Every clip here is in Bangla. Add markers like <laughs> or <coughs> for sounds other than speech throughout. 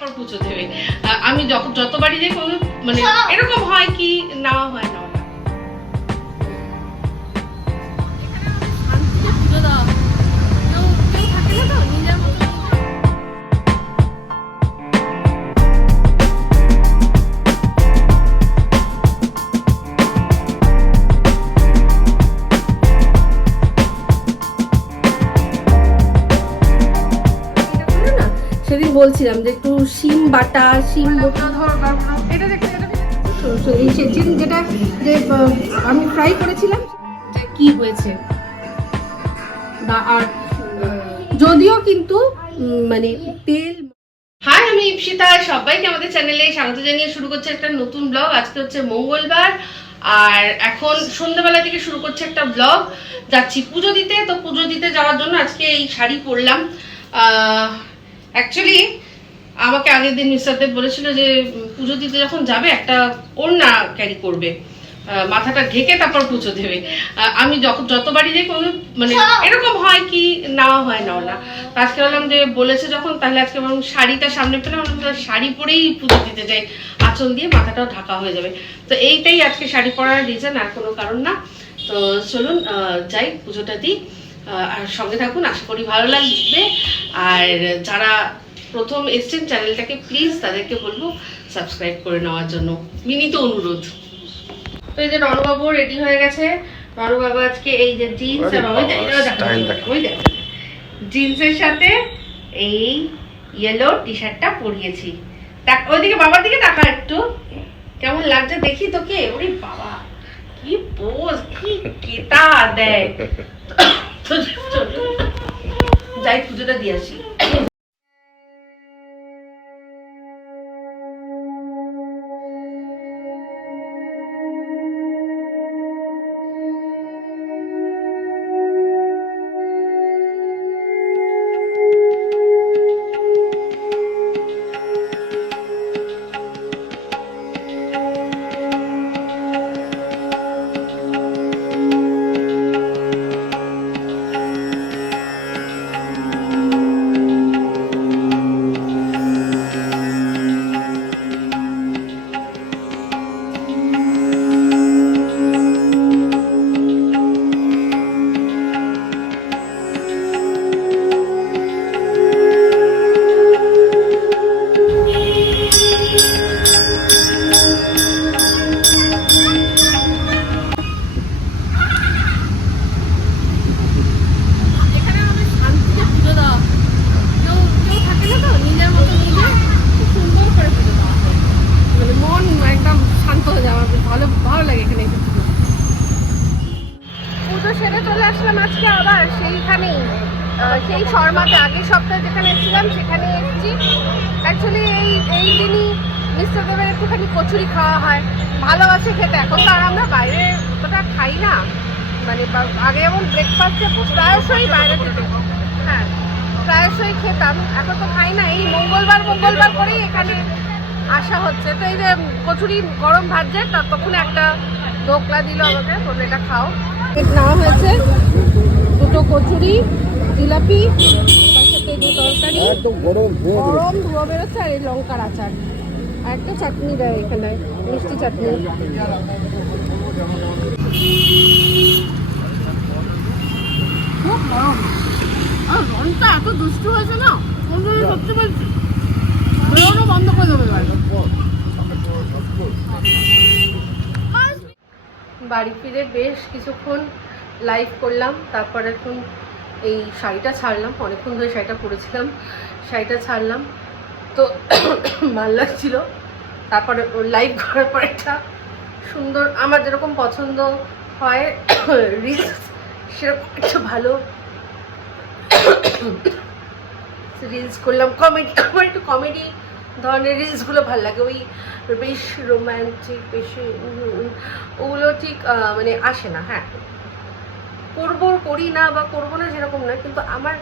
তারপর পুজো দেবে। আহ, আমি যখন যতবারই যাই কোনো মানে এরকম হয় কি নেওয়া হয় না। সেদিন বলছিলাম যে একটু শিম বাটা শিম সে- যেদিন যেটা যে আমি ফ্রাই করেছিলাম কি হয়েছে? বা আর যদিও কিন্তু মানে তেল হাই আমি ইপসিতা সবাইকে আমাদের চ্যানেলে স্বাগত জানিয়ে শুরু করছে একটা নতুন ব্লগ। আজকে হচ্ছে মঙ্গলবার আর এখন সন্ধ্যাবেলা থেকে শুরু করছে একটা ব্লগ। যাচ্ছি পুজো দিতে তো পুজো দিতে যাওয়ার জন্য আজকে এই শাড়ি পরলাম। অ্যাকচুয়ালি আমাকে আগের দিন মিস্টার দেব বলেছিল যে পুজো দিতে যখন যাবে একটা ওড়না ক্যারি করবে। মাথাটা ঢেকে তারপর পুজো দেবে। আমি যখন যতবারই যাই কোনো মানে এরকম হয় কি নেওয়া হয় না না আজকে বললাম যে বলেছে যখন তাহলে আজকে বরং শাড়িটা সামনে পেলাম বললাম, শাড়ি পরেই পুজো দিতে যাই। আঁচল দিয়ে মাথাটাও ঢাকা হয়ে যাবে। তো এইটাই আজকে শাড়ি পরার রিজন আর কোনো কারণ না। তো চলুন যাই পুজোটা দিই। আর সঙ্গে থাকুন আশা করি ভালো লাগবে। আর যারা প্রথম এসছেন চ্যানেলটাকে প্লিজ তাদেরকে বলব সাবস্ক্রাইব করে নেওয়ার জন্য। বিনীত অনুরোধ। তো এই যে রণবাবু রেডি হয়ে গেছে। রণবাবু আজকে এই যে জিন্স। জিন্সের সাথে এই ইয়েলো টি শার্টটা পরিয়েছি। তাক- ওইদিকে বাবার দিকে তাকা একটু। কেমন লাগছে দেখি তোকে? ওরে বাবা কি পোজ কি কেতা দেয়। <laughs> যাই পুজোটা দিয়ে আসি। শর্মাতে আগের সপ্তাহে যেখানে এসেছিলাম, সেখানে এসেছি। অ্যাকচুয়ালি এই এই দিনই মিস্টার দেবের একটুখানি কচুরি খাওয়া হয়। ভালোবাসে খেতে। এখন তো আর আমরা বাইরে অতটা খাই না। মানে আগে যেমন ব্রেকফাস্টে প্রায়শই বাইরে থেকে। হ্যাঁ প্রায়শই খেতাম। এখন তো খাই না। এই মঙ্গলবার মঙ্গলবার করেই এখানে আসা হচ্ছে। তো এই যে কচুরি গরম ভাজছে তার তখন একটা দোকলা দিল আমাকে। বলল, এটা খাও। নেওয়া হয়েছে দুটো কচুরি। জিলাপি তরকারি গরম ধোয়া বেরোচ্ছে। আর এই লঙ্কার আচার। আর একটা চাটনি দেয় এখানে মিষ্টি চাটনি। খুব গরম। আর রনটা এত দুষ্টু হয়েছে না সত্যি বলছি? বেরোনো বন্ধ করে দেবে বাড়ি ফিরে বেশ কিছুক্ষণ লাইভ করলাম তারপর এখন এই শাড়িটা ছাড়লাম, অনেকক্ষণ ধরে শাড়িটা পরেছিলাম, শাড়িটা ছাড়লাম। তো <coughs> ভালো লাগছিল। তারপরে লাইভ করার পর একটা সুন্দর, আমার যেরকম পছন্দ হয় <coughs> রিলস সেরকম একটা ভালো <coughs> রিলস করলাম। কমেডি আমার একটু কমেডি ধরনের রিলসগুলো ভালো লাগে। ওই বেশ রোম্যান্টিক বেশি ওগুলো ঠিক মানে আসে না হ্যাঁ। করব করি না বা করব না যেরকম না কিন্তু আমার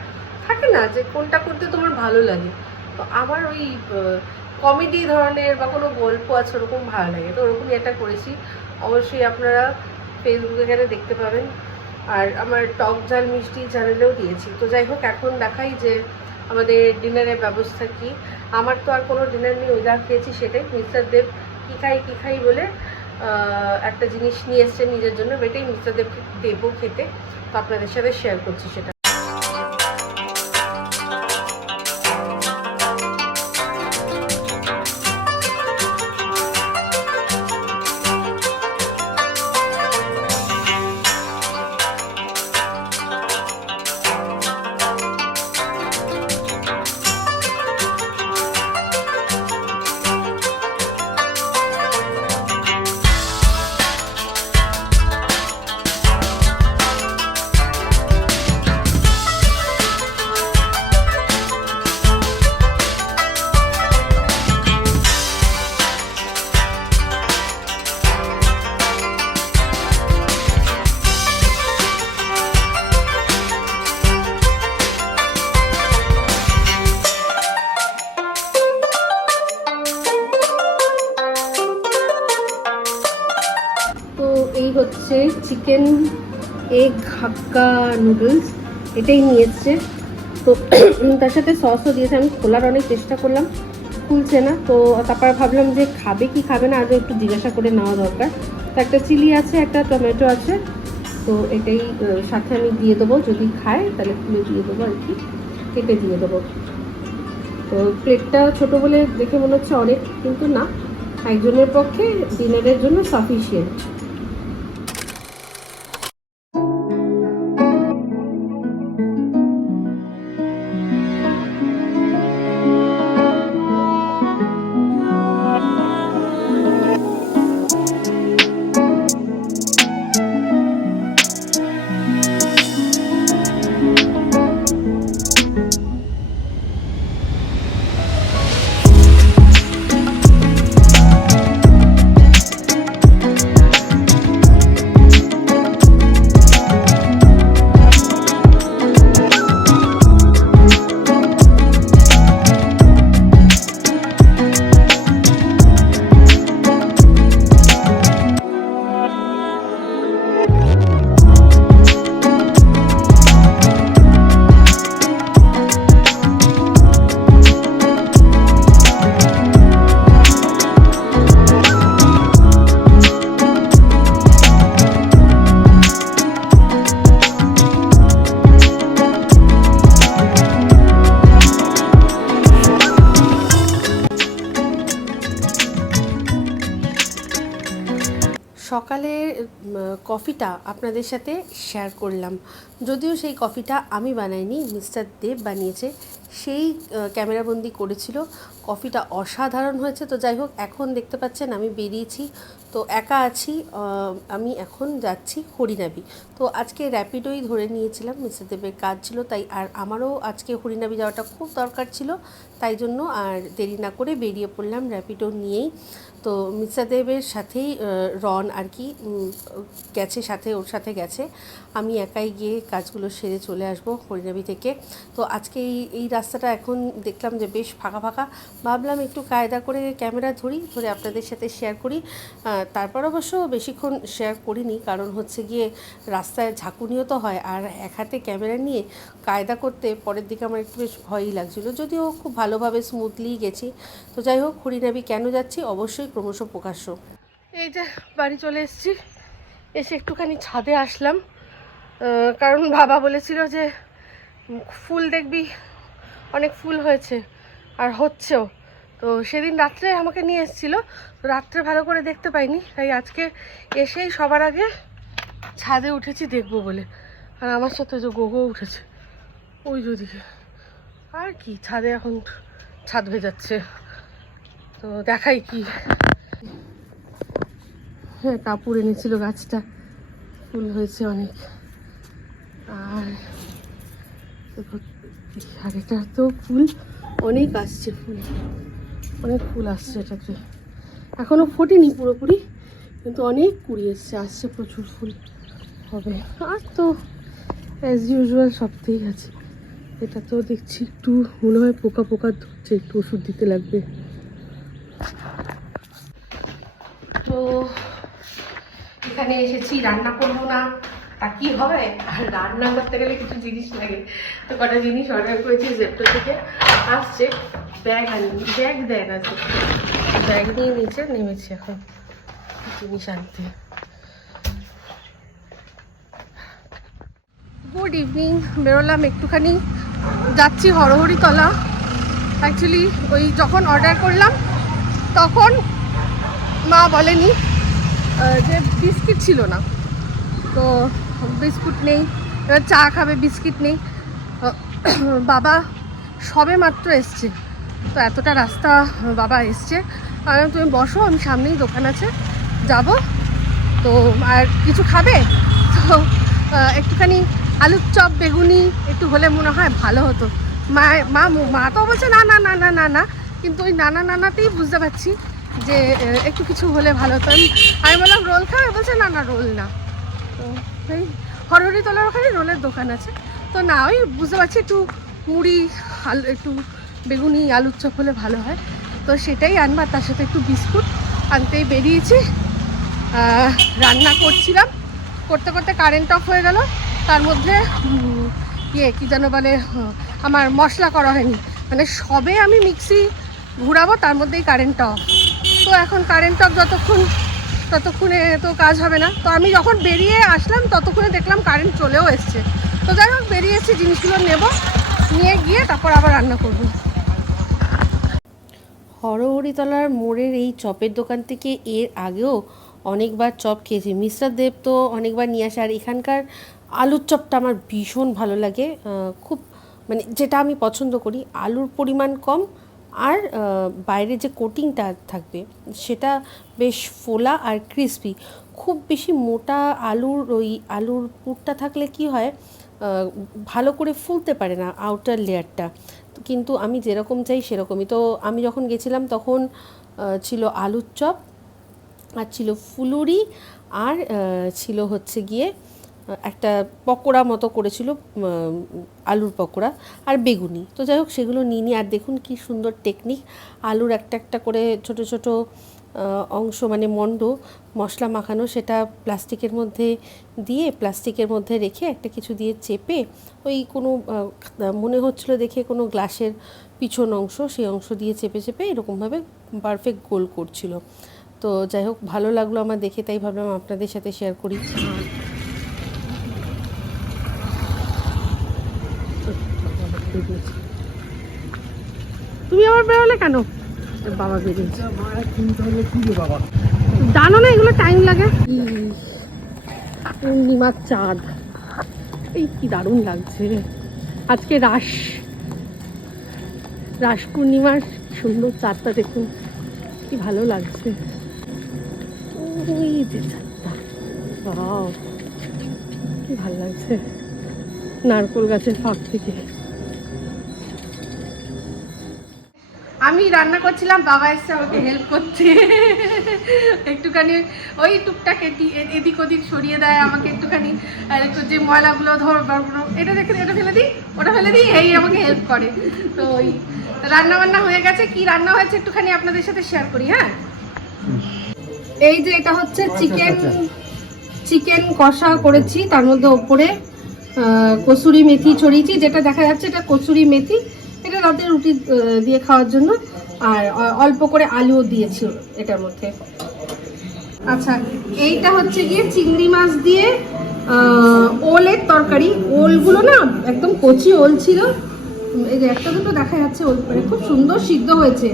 থাকে না যে কোনটা করতে তোমার ভালো লাগে। তো আমার ওই কমেডি ধরনের বা কোনো গল্প আছে ওরকম ভালো লাগে। তো ওরকমই একটা করেছি। অবশ্যই আপনারা ফেসবুকে গেলে দেখতে পাবেন। আর আমার টক ঝাল মিষ্টি চ্যানেলেও দিয়েছি। তো যাই হোক, এখন দেখাই যে আমাদের ডিনারের ব্যবস্থা কি। আমার তো আর কোনো ডিনার নেই, ওই যা খেয়েছি সেটাই। মিস্টার দেব কী খাই কী খাই বলে একটা জিনিস নিয়ে এসছে নিজের জন্য, ওইটাই মিস্টার দেবকে দেবো খেতে। তো আপনাদের সাথে শেয়ার করছি সেটা। চিকেন, এগ, হাক্কা নুডলস এটাই নিয়েছে। তো <clears throat> তার সাথে সসও দিয়েছে, আমি খোলার অনেক চেষ্টা করলাম, খুলছে না। তো তারপর ভাবলাম যে খাবে কি খাবে না আজও একটু জিজ্ঞাসা করে নেওয়া দরকার। তো একটা চিলি আছে, একটা টমেটো আছে, তো এটাই সাথে আমি দিয়ে দেবো। যদি খায়, তাহলে খুলে দিয়ে দেবো আর কি, কেটে দিয়ে দেবো। তো প্লেটটা ছোট বলে দেখে মনে হচ্ছে অনেক, কিন্তু না। একজনের পক্ষে ডিনারের জন্য সাফিসিয়েন্ট কফিটা আপনাদের সাথে শেয়ার করলাম। যদিও সেই কফিটা আমি বানাইনি মিস্টার দেব বানিয়েছে। সেই ক্যামেরাবন্দি করেছিল। কফিটা অসাধারণ হয়েছে। তো যাই হোক, এখন দেখতে পাচ্ছেন আমি বেরিয়েছি। তো একা আছি আমি এখন যাচ্ছি হরিনাবি তো আজকে র্যাপিডোই ধরে নিয়েছিলাম মিস্টার দেবের কাজ ছিল, তাই আর আমারও আজকে হরিনাবি যাওয়াটা খুব দরকার ছিল। তাই জন্য আর দেরি না করে বেরিয়ে পড়লাম র্যাপিডো নিয়েই। তো মিস্টার দেবের সাথেই রন আর কি গেছে সাথে, ওর সাথে গেছে। আমি একাই গিয়ে কাজগুলো সেরে চলে আসব হরিনাবি থেকে। তো আজকে এই এই রাস্তাটা এখন দেখলাম যে বেশ ফাঁকা ফাঁকা। ভাবলাম একটু কায়দা করে ক্যামেরা ধরি, ধরে আপনাদের সাথে শেয়ার করি। তারপর অবশ্য বেশিক্ষণ শেয়ার করিনি, কারণ হচ্ছে গিয়ে রাস্তায় ঝাঁকুনিও তো হয়। আর এক হাতে ক্যামেরা নিয়ে কায়দা করতে পরের দিকে আমার একটু বেশ ভয়ই লাগছিল। যদিও খুব ভালোভাবে স্মুথলি গেছি। তো যাই হোক হরিনাবি কেন যাচ্ছি? অবশ্যই ক্রমশ প্রকাশ্য। এই যে বাড়ি চলে এসেছি। এসে একটুখানি ছাদে আসলাম। কারণ বাবা বলেছিল যে ফুল দেখবি, অনেক ফুল হয়েছে আর হচ্ছেও। তো সেদিন রাত্রে আমাকে নিয়ে এসেছিল। রাত্রে ভালো করে দেখতে পাইনি। তাই আজকে এসেই সবার আগে ছাদে উঠেছি দেখব বলে। আর আমার সাথে যে গোগো উঠেছে। ওই ওদিকে। আর কি, ছাদে এখন ছাদ যাচ্ছে তো দেখাই কি। হ্যাঁ কাপড় এনেছিল গাছটা। ফুল হয়েছে অনেক। আর আর এটা তো ফুল, অনেক আসছে ফুল। অনেক ফুল আসছে এটাতে। এখনও ফোটেনি পুরোপুরি, কিন্তু অনেক কুড়ি এসছে, আসছে প্রচুর ফুল হবে। আর তো অ্যাজ ইউজুয়াল সবতেই আছে। এটা তো দেখছি একটু, মনে হয় পোকা পোকা ধরছে, একটু ওষুধ দিতে লাগবে। তো এখানে এসেছি, রান্না করব না। তা কি হবে? আর রান্না করতে গেলে কিছু জিনিস লাগে। তো কটা জিনিস অর্ডার করেছি জেপ্টো থেকে। আসছে। ব্যাগ আনি ব্যাগ দেয় না ব্যাগ নিয়ে নিচে নেমেছি এখন। জিনিস আনতে। গুড ইভিনিং বেরোলাম একটুখানি। যাচ্ছি হরহরিতলা। অ্যাকচুয়ালি ওই যখন অর্ডার করলাম তখন মা বলেনি যে বিস্কিট ছিল না। তো বিস্কুট নেই এবার চা খাবে বিস্কিট নেই। <clears throat> বাবা সবে মাত্র এসছে। তো এতটা রাস্তা বাবা এসছে। বললাম, তুমি বসো আমি সামনেই দোকান আছে যাব। তো আর কিছু খাবে? তো একটুখানি আলুর চপ বেগুনি একটু হলে মনে হয় ভালো হতো। মা মা মা তো বলছে না না না না না না। কিন্তু ওই নানা নানাতেই বুঝতে পারছি যে একটু কিছু হলে ভালো হতো। আমি বললাম, রোল খাবে বলছে, না না, রোল না। তো এই হরহরিতলার ওখানে রোলের দোকান আছে। তো না, ওই বুঝতে পারছি একটু মুড়ি, আলু, একটু বেগুনি, আলুর চপ হলে ভালো হয়। তো সেটাই আনবা, তার সাথে একটু বিস্কুট আনতেই বেরিয়েছি। রান্না করছিলাম। করতে করতে কারেন্ট অফ হয়ে গেল। তার মধ্যে ইয়ে কী যেন বলে আমার মশলা করা হয়নি। মানে সবে আমি মিক্সি ঘুরাবো, তার মধ্যেই কারেন্ট অফ তো এখন কারেন্ট অফ যতক্ষণ, ততক্ষণে তো কাজ হবে না। তো আমি যখন বেরিয়ে আসলাম, ততক্ষণে দেখলাম কারেন্ট চলেও এসছে। তো যাই হোক, বেরিয়েছি, জিনিসগুলো নেব। নিয়ে গিয়ে তারপর আবার রান্না করব। হরহরিতলার মোড়ের এই চপের দোকান থেকে এর আগেও অনেকবার চপ খেয়েছি। মিস্টার দেব তো অনেকবার নিয়ে আসে, আর এখানকার আলুর চপটা আমার ভীষণ ভালো লাগে। খুব মানে যেটা আমি পছন্দ করি, আলুর পরিমাণ কম আর বাইরে যে কোটিংটা থাকবে, সেটা বেশ ফোলা আর ক্রিস্পি খুব বেশি মোটা আলুর ওই আলুর পুরটা থাকলে কি হয় ভালো করে ফুলতে পারে না আউটার লেয়ারটা কিন্তু আমি যেরকম চাই সেরকমই। তো আমি যখন গেছিলাম তখন ছিল আলুর চপ, আর ছিল ফুলুরি, আর ছিল হচ্ছে গিয়ে একটা পকোড়া মতো করেছিল আলুর পকোড়া আর বেগুনি। তো যাই হোক, সেগুলো নিয়ে নিই আর দেখুন কি সুন্দর টেকনিক আলুর একটা একটা করে ছোট ছোট অংশ মানে মণ্ড মশলা মাখানো, সেটা প্লাস্টিকের মধ্যে দিয়ে, প্লাস্টিকের মধ্যে রেখে একটা কিছু দিয়ে চেপে, ওই কোনো মনে হচ্ছিল দেখে কোনো গ্লাসের পিছন অংশ, সেই অংশ দিয়ে চেপে চেপে এরকমভাবে পারফেক্ট গোল করছিল। তো যাই হোক, ভালো লাগল আমার দেখে, তাই ভাবলাম আপনাদের সাথে শেয়ার করি। তুমি আবার বেরোলে কেন? বাবা বেরিয়েছে জানো না, এগুলো টাইম লাগে। পূর্ণিমার চাঁদ। এই কি দারুণ লাগছে। আজকে রাস। রাস পূর্ণিমার সুন্দর চাঁদটা দেখুন। কি ভালো লাগছে। ওই যে বাও কি ভালো লাগছে। নারকোল গাছের ফাঁক থেকে। আমি রান্না করছিলাম বাবা এসে আমাকে হেল্প করছে একটুখানি ওই টুকটাক এদিক ওদিক সরিয়ে দেয় আমাকে একটুখানি। যে ময়লাগুলো ধর এটা দেখে এটা ফেলে দিই ওটা ফেলে দিই এই আমাকে হেল্প করে। তো ওই রান্না বান্না হয়ে গেছে কি রান্না হয়েছে একটুখানি আপনাদের সাথে শেয়ার করি হ্যাঁ? এই যে এটা হচ্ছে চিকেন চিকেন কষা করেছি তার মধ্যে ওপরে কসুরি মেথি ছড়িয়েছি যেটা দেখা যাচ্ছে এটা কসুরি মেথি। এটা রাতে রুটি দিয়ে খাওয়ার জন্য। আর অল্প করে আলুও দিয়েছি এটার মধ্যে। আচ্ছা এইটা হচ্ছে গিয়ে চিংড়ি মাছ দিয়ে ওলের তরকারি। ওলগুলো না একদম কচি ওল ছিল। এই যে একটা দুটো দেখা যাচ্ছে ওল মানে খুব সুন্দর সিদ্ধ হয়েছে।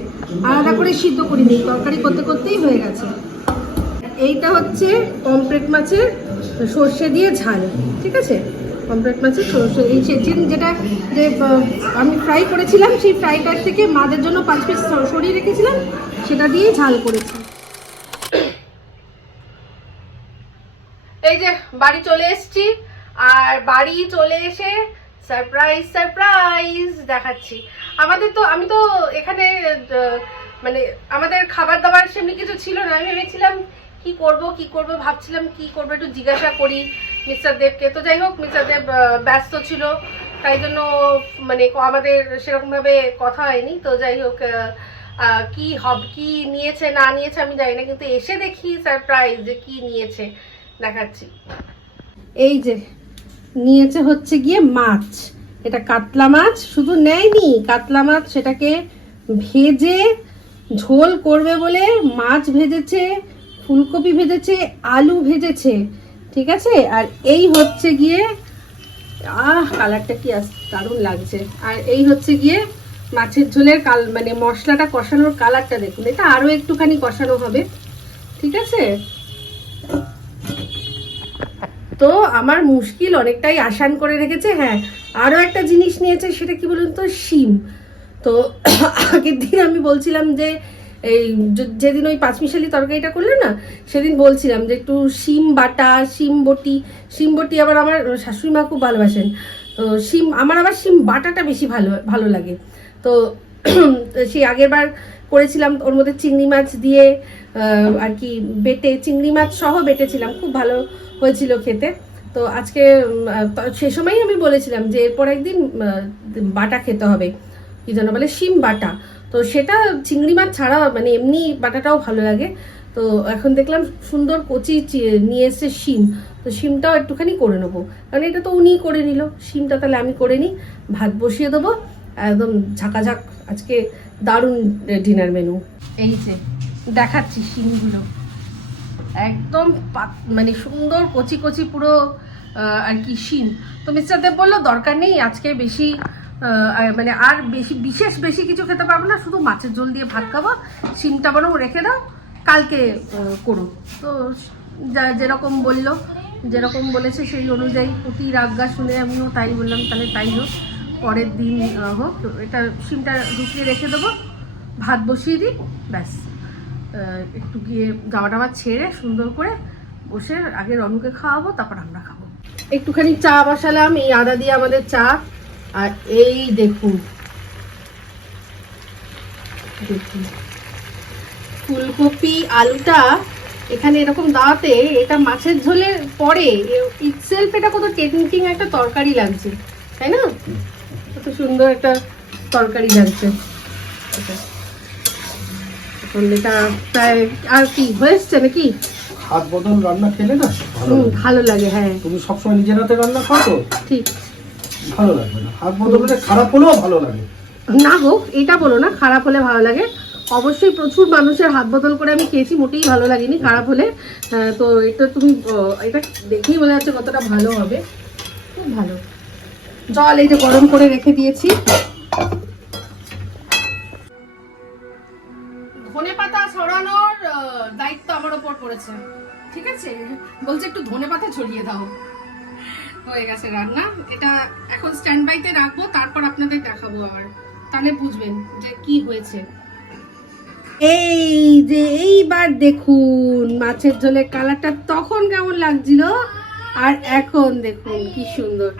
আলাদা করে সিদ্ধ করিনি, তরকারি করতে করতেই হয়ে গেছে। এইটা হচ্ছে পমপ্লেট মাছের সর্ষে দিয়ে ঝাল, ঠিক আছে? পমপ্লেট মাছের এই চেচিন যেটা যে আমি ফ্রাই করেছিলাম, সেই ফ্রাইটার থেকে মাদের জন্য পাঁচ পিস সরিয়ে রেখেছিলাম, সেটা দিয়ে ঝাল করেছি। এই যে, বাড়ি চলে এসেছি, আর বাড়ি চলে এসে সারপ্রাইজ সারপ্রাইজ দেখাচ্ছি। আমাদের তো, আমি তো এখানে মানে আমাদের খাবার দাবার সেমনি কিছু ছিল না। আমি ভেবেছিলাম, কি করব কি করব? ভাবছিলাম কি করব? একটু জিজ্ঞাসা করি। মিস্টার দেবকে। তো যাই হোক, মিস্টার দেব ব্যস্ত ছিল, তাই জন্য মানে আমাদের সেরকমভাবে কথা হয়নি। তো যাই হোক কি হব, কি নিয়েছে, না নিয়েছে আমি জানি না, কিন্তু এসে দেখি সারপ্রাইজ যে কি নিয়েছে, দেখাচ্ছি। এই যে, নিয়েছে হচ্ছে গিয়ে মাছ। এটা কাতলা মাছ, শুধু নেয়নি, কাতলা মাছ সেটাকে ভেজে ঝোল করবে বলে মাছ ভেজেছে, ফুলকপি ভেজেছে, আলু ভেজেছে। ঠিক আছে? আর এই হচ্ছে গিয়ে, আহ, কালারটা কি দারুণ লাগছে। আর এই হচ্ছে গিয়ে মাছের ঝোলের কাল মানে মশলাটা কষানোর কালারটা দেখুন। এটা আরও একটুখানি কষানো হবে। ঠিক আছে? তো আমার মুশকিল অনেকটাই আসান করে রেখেছে। হ্যাঁ আরও একটা জিনিস নিয়েছে, সেটা কি বলুন তো? শিম। তো আগের দিন আমি বলছিলাম যে এই যেদিন ওই পাঁচমিশালি তরকারিটা করলে না, সেদিন বলছিলাম যে একটু শিম বাটা, শিম বটি শিম বটি আবার আমার শাশুড়ি মা খুব ভালোবাসেন। তো শিম, আমার আবার শিম বাটাটা বেশি ভালো ভালো লাগে। তো <clears throat> সেই আগের বার করেছিলাম, ওর মধ্যে চিংড়ি মাছ দিয়ে আর কি বেটে, চিংড়ি মাছ সহ বেটেছিলাম, খুব ভালো হয়েছিল খেতে। তো আজকে সে সময়ই আমি বলেছিলাম যে এরপর একদিন বাটা খেতে হবে। কি যেন বলে, শিম বাটা। তো সেটা চিংড়ি মাছ ছাড়া মানে এমনি বাটাটাও ভালো লাগে। তো এখন দেখলাম সুন্দর কচি নিয়ে এসছে শিম। তো শিমটাও একটুখানি করে নেব। কারণ এটা তো উনিই করে নিল। শিমটা তাহলে আমি করে নিই। ভাত বসিয়ে দেবো। একদম ঝাঁকাঝাক আজকে দারুণ ডিনার মেনু। এই যে, দেখাচ্ছি শিমগুলো। একদম মানে সুন্দর কচি কচি পুরো আর কি শিম। তো মিস্টার দেব বলল, দরকার নেই, আজকে বেশি মানে আর বেশি, বিশেষ বেশি কিছু খেতে পারব না, শুধু মাছের ঝোল দিয়ে ভাত খাব, সিমটা বরং রেখে দাও, কালকে করো। তো যা- যেরকম বলল, যেরকম বলেছে সেই অনুযায়ী প্রতি রাগগা শুনে আমিও তাই বললাম, তাহলে তাই হোক, পরের দিন হোক, তো এটা সিমটা ঢুকিয়ে রেখে দেবো, ভাত বসিয়ে দিই, ব্যাস। একটু গিয়ে জামা টামা ছেড়ে সুন্দর করে বসে আগে রনুকে খাওয়াবো, তারপর আমরা খাব। একটুখানি চা বসালাম, এই আদা দিয়ে আমাদের চা। আর এই দেখুন। দেখুন। ফুলকপি আলুটা এখানে এরকম দাওয়াতে এটা মাছের ঝোলের পরে ইটসেলফ এটা কত টেকনিকিং একটা তরকারি লাগছে তাই না? কত সুন্দর একটা তরকারি লাগছে। এখন এটা প্রায় আর কি হয়েছে নাকি? হাত বদল রান্না খেলে না? ভালো লাগে। ভালো লাগে হ্যাঁ। তুমি সবসময় নিজের হাতে রান্না তো? ঠিক। ভালো লাগবে না। হাত খারাপ হলেও ভালো লাগে। না হোক এটা বলো না, খারাপ হলে ভালো লাগে। অবশ্যই প্রচুর মানুষের হাত বদল করে আমি খেয়েছি, মোটেই ভালো লাগেনি, খারাপ হলে। তো এটা তুমি এটা দেখেই কতটা ভালো হবে। খুব ভালো। জল এই যে গরম করে রেখে দিয়েছি। ধনে পাতা ছড়ানোর দায়িত্ব আমার ওপর পড়েছে। ঠিক আছে? বলছে একটু ধনে পাতা ছড়িয়ে দাও। হয়ে গেছে রান্না। এটা এখন স্ট্যান্ড বাইতে রাখব তারপর আপনাদের দেখাবো আবার। তাহলে বুঝবেন যে কি হয়েছে। এই যে এইবার দেখুন মাছের ঝোলের কালারটা তখন কেমন লাগছিল? আর এখন দেখুন কি সুন্দর।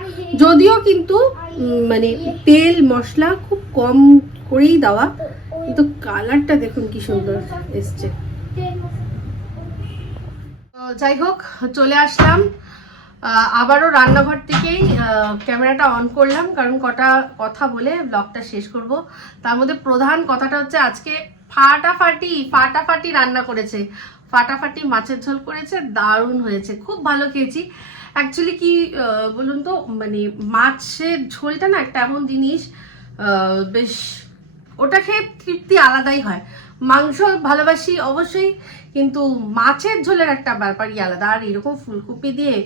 যদিও কিন্তু মানে তেল মশলা খুব কম করেই দেওয়া কিন্তু কালারটা দেখুন কি সুন্দর এসছে। তো যাই হোক চলে আসলাম। আবারও রান্নাঘর থেকেই ক্যামেরাটা অন করলাম, কারণ কটা কথা বলে ব্লগটা শেষ করব। তার মধ্যে প্রধান কথাটা হচ্ছে আজকে ফাটাফাটি ফাটাফাটি রান্না করেছে। ফাটাফাটি মাছের ঝোল করেছে, দারুণ হয়েছে। খুব ভালো খেয়েছি। অ্যাকচুয়ালি কি বলুন তো মানে মাছের ঝোলটা না একটা এমন জিনিস বেশ, ওটা খেয়ে তৃপ্তি আলাদাই হয়। মাংস ভালোবাসি অবশ্যই, কিন্তু মাছের ঝোলের একটা ব্যাপারই আলাদা। আর এরকম ফুলকপি দিয়ে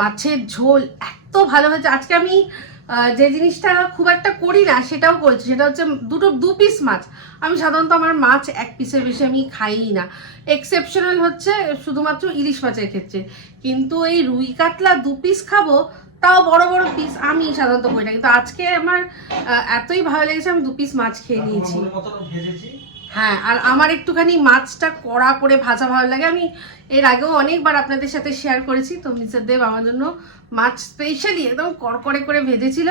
মাছের ঝোল এত ভালো হয়েছে। আজকে আমি যে জিনিসটা খুব একটা করি না, সেটাও করেছি। সেটা হচ্ছে দুটো, দু পিস মাছ। আমি সাধারণত আমার মাছ এক পিসের বেশি আমি খাইই না। এক্সেপশনাল হচ্ছে শুধুমাত্র ইলিশ মাছের ক্ষেত্রে। কিন্তু এই রুই কাতলা দু পিস খাব, তাও বড় বড় পিস আমি সাধারণত করি না। কিন্তু আজকে আমার এতই ভালো লেগেছে আমি দু পিস মাছ খেয়ে নিয়েছি। হ্যাঁ আর আমার একটুখানি মাছটা কড়া করে ভাজা ভালো লাগে। আমি এর আগেও অনেকবার আপনাদের সাথে শেয়ার করেছি, তো মিস্টার দেব আমার জন্য মাছ স্পেশালি একদম কড়কড়ে করে ভেজেছিল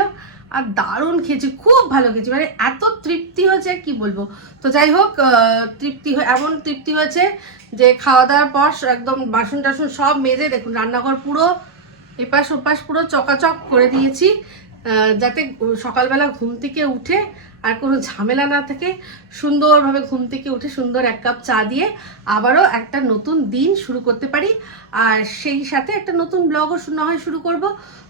আর দারুণ খেয়েছি, খুব ভালো খেয়েছি। মানে এত তৃপ্তি হয়েছে, কি বলব? তো যাই হোক তৃপ্তি এমন তৃপ্তি হয়েছে যে খাওয়া দাওয়ার পর একদম বাসন টাসন সব মেজে দেখুন, রান্নাঘর পুরো এপাশ ওপাশ পুরো চকাচক করে দিয়েছি যাতে সকালবেলা ঘুম থেকে উঠে আর কোনো ঝামেলা না থাকে সুন্দরভাবে ঘুম থেকে উঠে সুন্দর এক কাপ চা দিয়ে আবারও একটা নতুন দিন শুরু করতে পারি। আর সেই সাথে একটা নতুন ব্লগও না হয় শুরু করব।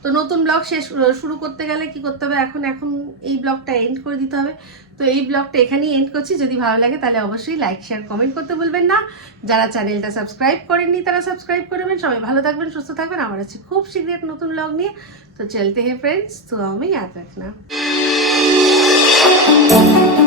তো নতুন ব্লগ শেষ শুরু করতে গেলে কি করতে হবে? এখন এখন এই ব্লগটা এন্ড করে দিতে হবে। তো এই ব্লগটা এখানেই এন্ড করছি। যদি ভালো লাগে তাহলে অবশ্যই লাইক শেয়ার কমেন্ট করতে বলবেন না। যারা চ্যানেলটা সাবস্ক্রাইব করেননি তারা সাবস্ক্রাইব করবেন সবাই ভালো থাকবেন, সুস্থ থাকবেন। আমার আছে খুব শীঘ্রই একটা নতুন ব্লগ নিয়ে। তো চলতে হে ফ্রেন্ডস তো আমি ইয়াদ রাখনা Música